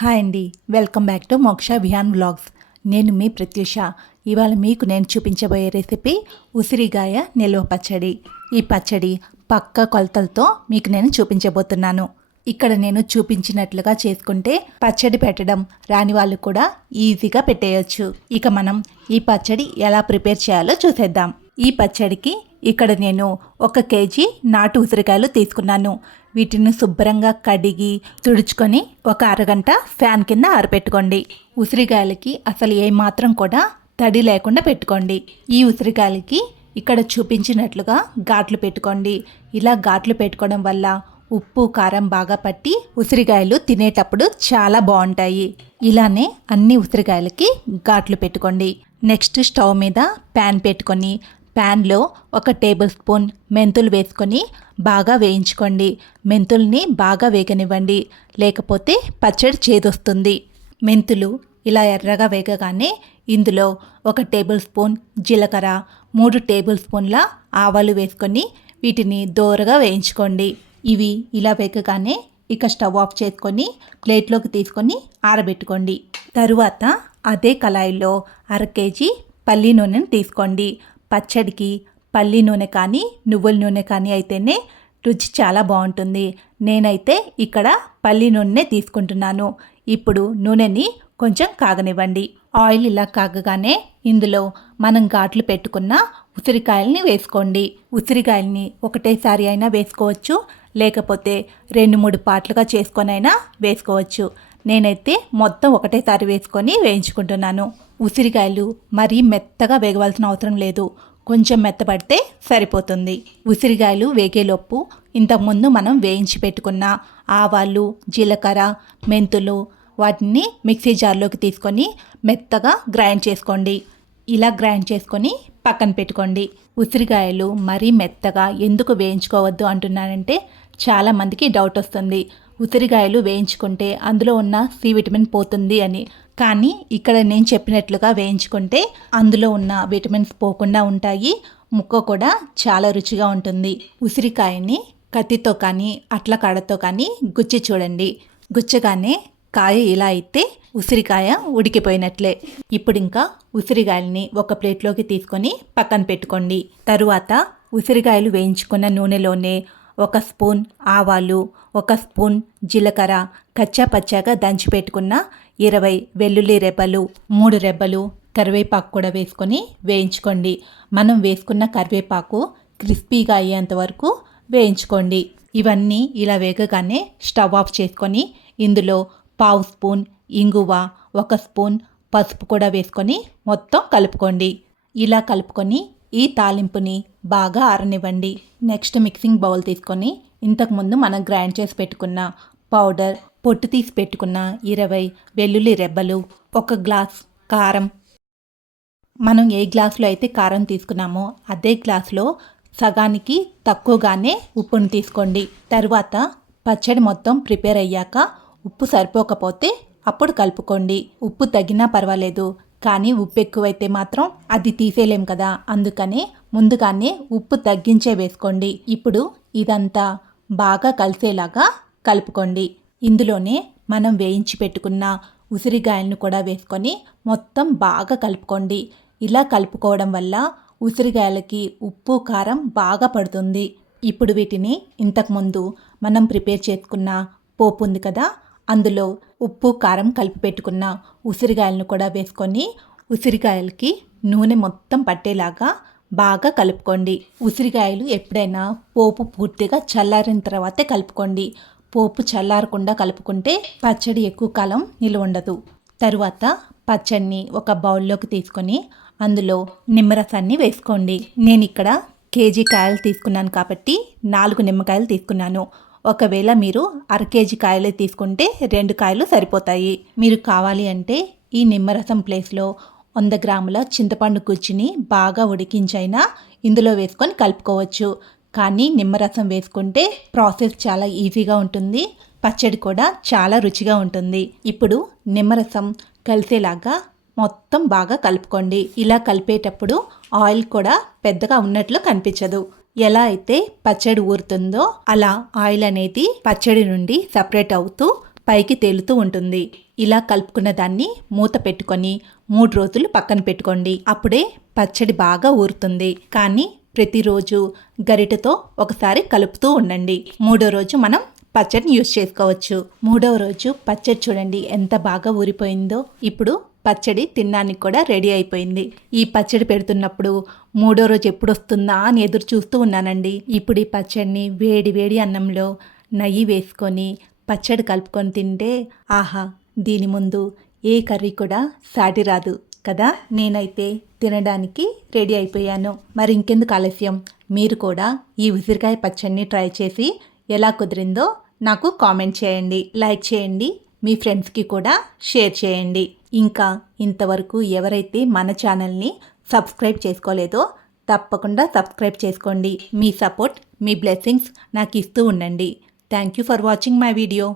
Hi అండి. Welcome back to మోక్ష Vihaan vlogs. నేను మీ ప్రత్యూష. ఇవాళ మీకు నేను చూపించబోయే రెసిపీ ఉసిరిగాయ నిల్వ పచ్చడి. ఈ పచ్చడి పక్క కొలతలతో మీకు నేను చూపించబోతున్నాను. ఇక్కడ నేను చూపించినట్లుగా చేసుకుంటే పచ్చడి పెట్టడం రాని వాళ్ళు కూడా ఈజీగా పెట్టేయచ్చు. ఇక మనం ఈ పచ్చడి ఎలా ప్రిపేర్ చేయాలో చూసేద్దాం. ఈ పచ్చడికి ఇక్కడ నేను ఒక కేజీ నాటు ఉసిరికాయలు తీసుకున్నాను. వీటిని శుభ్రంగా కడిగి తుడుచుకొని ఒక అరగంట ఫ్యాన్ కింద ఆరబెట్టుకోండి ఉసిరికాయలకి అసలు ఏమాత్రం కూడా తడి లేకుండా పెట్టుకోండి. ఈ ఉసిరికాయలకి ఇక్కడ చూపించినట్లుగా ఘాట్లు పెట్టుకోండి. ఇలా ఘాట్లు పెట్టుకోవడం వల్ల ఉప్పు కారం బాగా పట్టి ఉసిరికాయలు తినేటప్పుడు చాలా బాగుంటాయి. ఇలానే అన్ని ఉసిరికాయలకి ఘాట్లు పెట్టుకోండి. నెక్స్ట్ స్టవ్ మీద ప్యాన్ పెట్టుకొని ప్యాన్లో ఒక టేబుల్ స్పూన్ మెంతులు వేసుకొని బాగా వేయించుకోండి. మెంతుల్ని బాగా వేగనివ్వండి. లేకపోతే పచ్చడి చేదొస్తుంది. మెంతులు ఇలా ఎర్రగా వేగగానే ఇందులో ఒక టేబుల్ స్పూన్ జీలకర్ర మూడు టేబుల్ స్పూన్ల ఆవాలు వేసుకొని వీటిని దోరగా వేయించుకోండి. ఇవి ఇలా వేగగానే ఇక స్టవ్ ఆఫ్ చేసుకొని ప్లేట్లోకి తీసుకొని ఆరబెట్టుకోండి. తరువాత అదే కళాయిలో అర కేజీ పల్లి నూనెను తీసుకోండి. పచ్చడికి పల్లి నూనె కానీ నువ్వుల నూనె కానీ అయితేనే రుచి చాలా బాగుంటుంది. నేనైతే ఇక్కడ పల్లి నూనె తీసుకుంటున్నాను. ఇప్పుడు నూనెని కొంచెం కాగనివ్వండి. ఆయిల్ ఇలా కాగగానే ఇందులో మనం ఘాట్లు పెట్టుకున్న ఉసిరికాయల్ని వేసుకోండి. ఉసిరికాయల్ని ఒకటేసారి అయినా వేసుకోవచ్చు. లేకపోతే రెండు మూడు పార్ట్లుగా చేసుకొనైనా వేసుకోవచ్చు. నేనైతే మొత్తం ఒకటేసారి వేసుకొని వేయించుకుంటున్నాను. ఉసిరికాయలు మరీ మెత్తగా వేగవలసిన అవసరం లేదు. కొంచెం మెత్తపడితే సరిపోతుంది. ఉసిరికాయలు వేగేలోపు ఇంతకుముందు మనం వేయించి పెట్టుకున్న ఆవాలు జీలకర్ర మెంతులు వాటిని మిక్సీ జార్లోకి తీసుకొని మెత్తగా గ్రైండ్ చేసుకోండి. ఇలా గ్రైండ్ చేసుకొని పక్కన పెట్టుకోండి. ఉసిరికాయలు మరీ మెత్తగా ఎందుకు వేయించుకోవద్దు అంటున్నానంటే చాలామందికి డౌట్ వస్తుంది. ఉసిరికాయలు వేయించుకుంటే అందులో ఉన్న సి విటమిన్ పోతుంది అని. కానీ ఇక్కడ నేను చెప్పినట్లుగా వేయించుకుంటే అందులో ఉన్న విటమిన్స్ పోకుండా ఉంటాయి. ముక్క కూడా చాలా రుచిగా ఉంటుంది. ఉసిరికాయని కత్తితో కానీ అట్ల కాడతో కానీ గుచ్చి చూడండి. గుచ్చగానే కాయ ఇలా అయితే ఉసిరికాయ ఉడికిపోయినట్లే. ఇప్పుడు ఇంకా ఉసిరికాయల్ని ఒక ప్లేట్లోకి తీసుకొని పక్కన పెట్టుకోండి. తరువాత ఉసిరికాయలు వేయించుకున్న నూనెలోనే ఒక స్పూన్ ఆవాలు ఒక స్పూన్ జీలకర్ర కచ్చా పచ్చాగా దంచి పెట్టుకున్న ఇరవై వెల్లుల్లి రెబ్బలు మూడు రెబ్బలు కరివేపాకు కూడా వేసుకొని వేయించుకోండి. మనం వేసుకున్న కరివేపాకు క్రిస్పీగా అయ్యేంత వరకు వేయించుకోండి. ఇవన్నీ ఇలా వేగగానే స్టవ్ ఆఫ్ చేసుకొని ఇందులో పావు స్పూన్ ఇంగువ ఒక స్పూన్ పసుపు కూడా వేసుకొని మొత్తం కలుపుకోండి. ఇలా కలుపుకొని ఈ తాలింపుని బాగా ఆరనివ్వండి. నెక్స్ట్ మిక్సింగ్ బౌల్ తీసుకొని ఇంతకుముందు మనం గ్రైండ్ చేసి పెట్టుకున్న పౌడర్ పొట్టు తీసి పెట్టుకున్న ఇరవై వెల్లుల్లి రెబ్బలు ఒక గ్లాస్ కారం. మనం ఏ గ్లాసులో అయితే కారం తీసుకున్నామో అదే గ్లాసులో సగానికి తక్కువగానే ఉప్పును తీసుకోండి. తర్వాత పచ్చడి మొత్తం ప్రిపేర్ అయ్యాక ఉప్పు సరిపోకపోతే అప్పుడు కలుపుకోండి. ఉప్పు తగ్గినా పర్వాలేదు కానీ ఉప్పు ఎక్కువైతే మాత్రం అది తీసేయలేం కదా. అందుకనే ముందుగానే ఉప్పు తగ్గించే వేసుకోండి. ఇప్పుడు ఇదంతా బాగా కలిసేలాగా కలుపుకోండి. ఇందులోనే మనం వేయించి పెట్టుకున్న ఉసిరికాయలను కూడా వేసుకొని మొత్తం బాగా కలుపుకోండి. ఇలా కలుపుకోవడం వల్ల ఉసిరికాయలకి ఉప్పు కారం బాగా పడుతుంది. ఇప్పుడు వీటిని ఇంతకుముందు మనం ప్రిపేర్ చేసుకున్న పోపు ఉంది కదా అందులో ఉప్పు కారం కలిపి పెట్టుకున్న ఉసిరికాయలను కూడా వేసుకొని ఉసిరికాయలకి నూనె మొత్తం పట్టేలాగా బాగా కలుపుకోండి. ఉసిరికాయలు ఎప్పుడైనా పోపు పూర్తిగా చల్లారిన తర్వాతే కలుపుకోండి. పోపు చల్లారకుండా కలుపుకుంటే పచ్చడి ఎక్కువ కాలం నిలువ ఉండదు. తరువాత పచ్చడిని ఒక బౌల్లోకి తీసుకొని అందులో నిమ్మరసాన్ని వేసుకోండి. నేను ఇక్కడ కేజీ కాయలు తీసుకున్నాను కాబట్టి నాలుగు నిమ్మకాయలు తీసుకున్నాను. ఒకవేళ మీరు అర కేజీ కాయలే తీసుకుంటే రెండు కాయలు సరిపోతాయి. మీరు కావాలి అంటే ఈ నిమ్మరసం ప్లేస్లో వంద గ్రాముల చింతపండు గుజ్జుని బాగా ఉడికించైనా ఇందులో వేసుకొని కలుపుకోవచ్చు. కానీ నిమ్మరసం వేసుకుంటే ప్రాసెస్ చాలా ఈజీగా ఉంటుంది. పచ్చడి కూడా చాలా రుచిగా ఉంటుంది. ఇప్పుడు నిమ్మరసం కలిసేలాగా మొత్తం బాగా కలుపుకోండి. ఇలా కలిపేటప్పుడు ఆయిల్ కూడా పెద్దగా ఉన్నట్లు కనిపించదు. ఎలా అయితే పచ్చడి ఊరుతుందో అలా ఆయిల్ అనేది పచ్చడి నుండి సపరేట్ అవుతూ పైకి తేలుతూ ఉంటుంది. ఇలా కలుపుకున్న దాన్ని మూత పెట్టుకొని మూడు రోజులు పక్కన పెట్టుకోండి. అప్పుడే పచ్చడి బాగా ఊరుతుంది. కానీ ప్రతిరోజు గరిటతో ఒకసారి కలుపుతూ ఉండండి. మూడో రోజు మనం పచ్చడిని యూస్ చేసుకోవచ్చు. మూడవ రోజు పచ్చడి చూడండి ఎంత బాగా ఊరిపోయిందో. ఇప్పుడు పచ్చడి తినడానికి కూడా రెడీ అయిపోయింది. ఈ పచ్చడి పెడుతున్నప్పుడు మూడో రోజు ఎప్పుడు వస్తుందా అని ఎదురు చూస్తూ ఉన్నానండి. ఇప్పుడు ఈ పచ్చడిని వేడి వేడి అన్నంలో నెయ్యి వేసుకొని పచ్చడి కలుపుకొని తింటే ఆహా దీని ముందు ఏ కర్రీ కూడా సాటి రాదు కదా. నేనైతే తినడానికి రెడీ అయిపోయాను. మరి ఇంకెందుకు ఆలస్యం? మీరు కూడా ఈ ఉసిరికాయ పచ్చడిని ట్రై చేసి ఎలా కుదిరిందో నాకు కామెంట్ చేయండి. లైక్ చేయండి. మీ ఫ్రెండ్స్కి కూడా షేర్ చేయండి. ఇంకా ఇంతవరకు ఎవరైతే మన ఛానల్ని సబ్స్క్రైబ్ చేసుకోలేదో తప్పకుండా సబ్స్క్రైబ్ చేసుకోండి. మీ సపోర్ట్ మీ బ్లెస్సింగ్స్ నాకు ఇస్తూ ఉండండి. Thank you for watching my video.